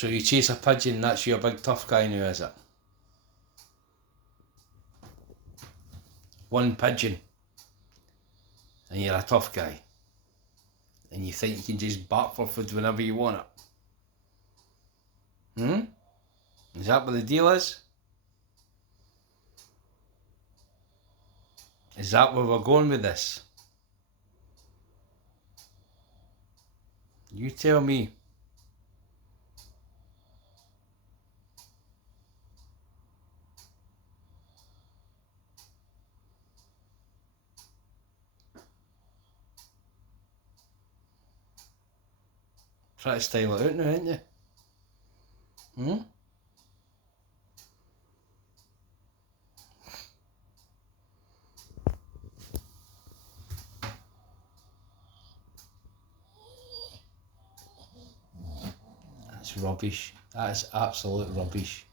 So you chase a pigeon, that's your big tough guy now, is it? One pigeon, and you're a tough guy. And you think you can just bark for food whenever you want it. Is that what the deal is? Is that where we're going with this? You tell me. Try to style it out now, ain't you? That's rubbish. That is absolute rubbish.